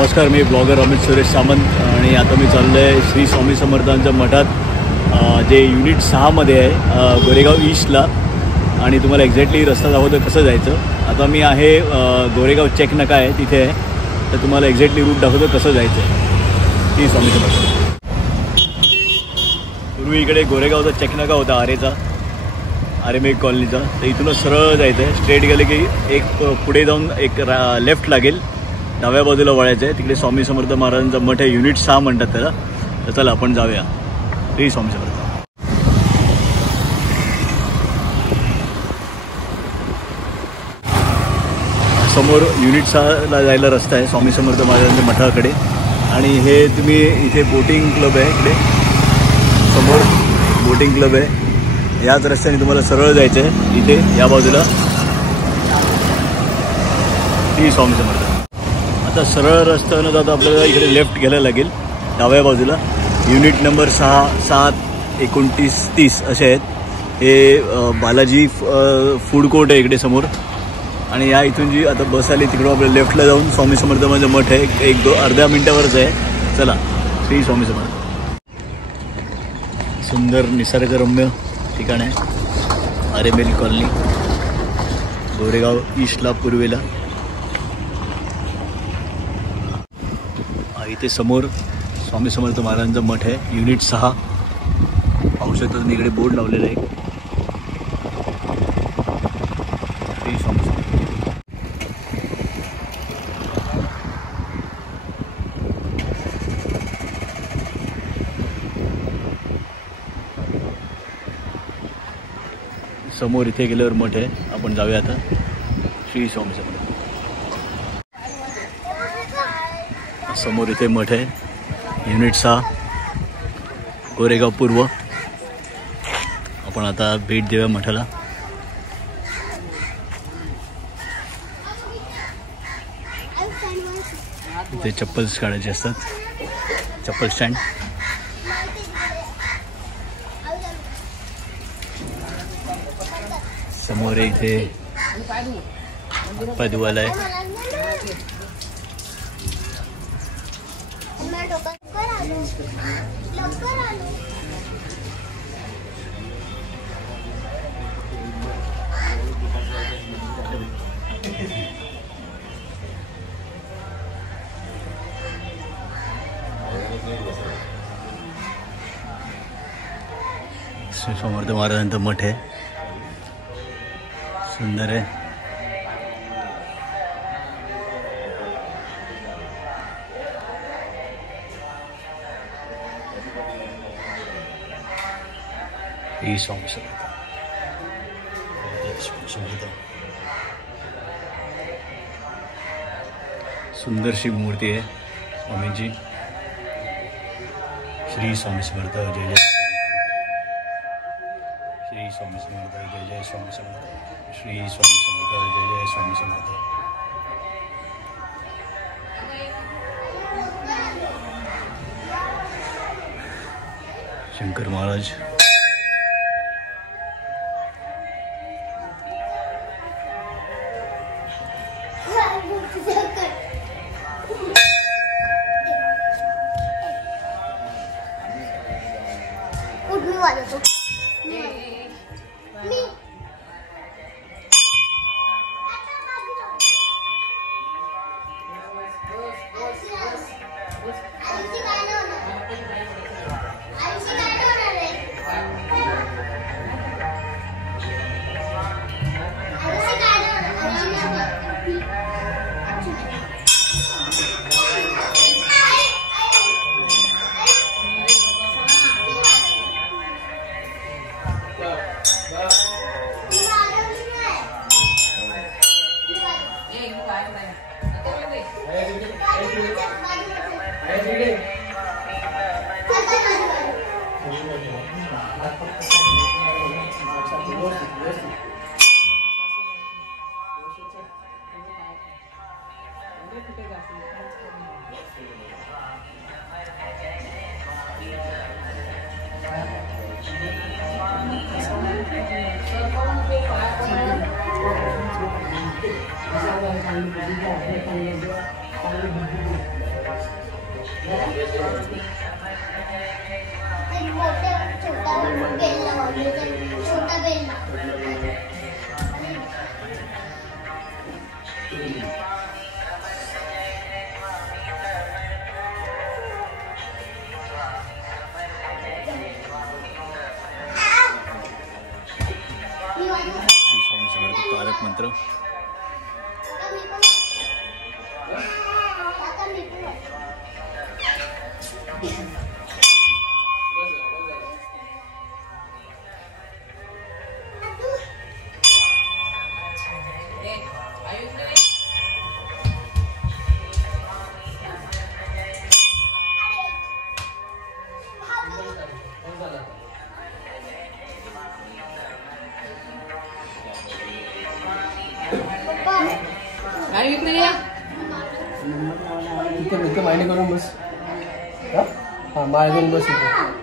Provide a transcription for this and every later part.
नमस्कार, मी ब्लॉगर अमित सुरेश सामंत आणि आता मी चाललो आहे श्री स्वामी समर्थांच्या मठात जे युनिट 6मध्ये आहे गोरेगाव ईस्टला. आणि तुम्हाला एक्झॅक्टली रस्ता दाखवतो कसं जायचं. आता मी आहे गोरेगाव चेक नाका आहे तिथे आहे, तर तुम्हाला एक्झॅक्टली रूट दाखवतो कसं जायचं आहे श्री स्वामी समर्थ. पूर्वी इकडे गोरेगावचा चेक नाका होता आरेमेक कॉलनीचा, तर इथूनच सरळ जायचं आहे. स्ट्रेट गेले की एक पुढे जाऊन एक लेफ्ट लागेल, डाव्या बाजूला वळायचं आहे. तिकडे स्वामी समर्थ महाराजांचा मठ आहे, युनिट 6 म्हणतात त्याला. तर चला आपण जाऊया श्री स्वामी समर्थ. समोर युनिट 6ला जायला रस्ता आहे स्वामी समर्थ महाराजांच्या मठाकडे. आणि हे तुम्ही इथे बोटिंग क्लब आहे, इकडे समोर बोटिंग क्लब आहे. याच रस्त्याने तुम्हाला सरळ जायचं आहे. इथे या बाजूला श्री स्वामी समर्थ. आता सरळ रस्त्यानं जाता आपल्याला इकडे लेफ्ट घ्यायला लागेल. डाव्या बाजूला युनिट नंबर 6, 7, 29, 30 असे आहेत. हे बालाजी फूड कोर्ट आहे इकडे समोर. आणि या इथून जी आता बस आली तिकडून आपल्याला लेफ्टला जाऊन स्वामी समर्थ माझं मठ आहे, अर्ध्या मिनटावरच आहे. चला श्री स्वामी समर्थ. सुंदर निसर्गरम्य ठिकाण आहे, आरेमेल कॉलनी, गोरेगाव ईस्टला पूर्वेला. इथे समोर स्वामी समर्थ महाराजांचा मठ आहे, युनिट 6. पाहू शकता तुम्ही इकडे बोर्ड लावलेला आहे श्री स्वामी समर्थ. समोर इथे गेल्यावर मठ आहे, आपण जाऊया आता श्री स्वामी समर्थ. समोर इथे मठ आहे, युनिट 6, गोरेगाव पूर्व. आपण आता भेट देऊया मठाला. इथे चप्पल्स काढायचे असतात, चप्पल स्टँड. समोर इथे पाय धुवायला आहे. श्री समर्थ महाराजांचा मठ आहे, सुंदर आहे. श्री स्वामी समर्थ. सुंदरशी मूर्ती आहे स्वामींची. श्री स्वामी समर्थ. जय जय श्री स्वामी समर्थ. जय जय स्वामी समर्थ. श्री स्वामी समर्थ. जय जय स्वामी समर्थ. शंकर महाराज. स्वामी समर्थ तारक मंत्र. इथे मायने करून बस. हा माय करून बस इथे.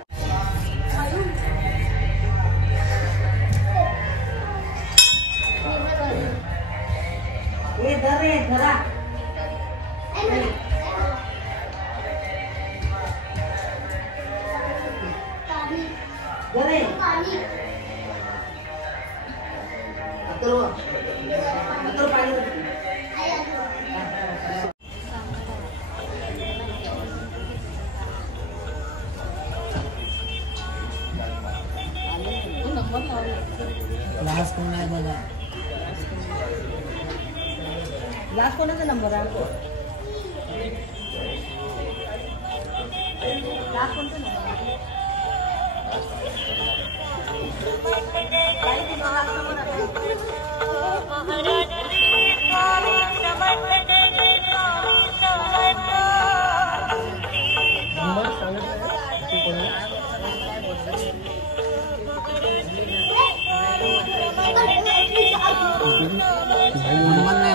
लास्ट कोण आहे बघा. लास्ट कोणाचा नंबर आहे? लास्ट कोणता नंबर आहे?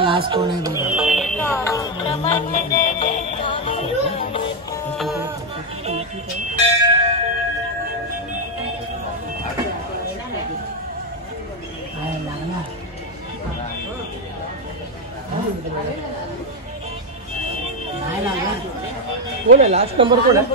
लास्ट कोण आहे बघा. कोण आहे लास्ट नंबर कोण आहे?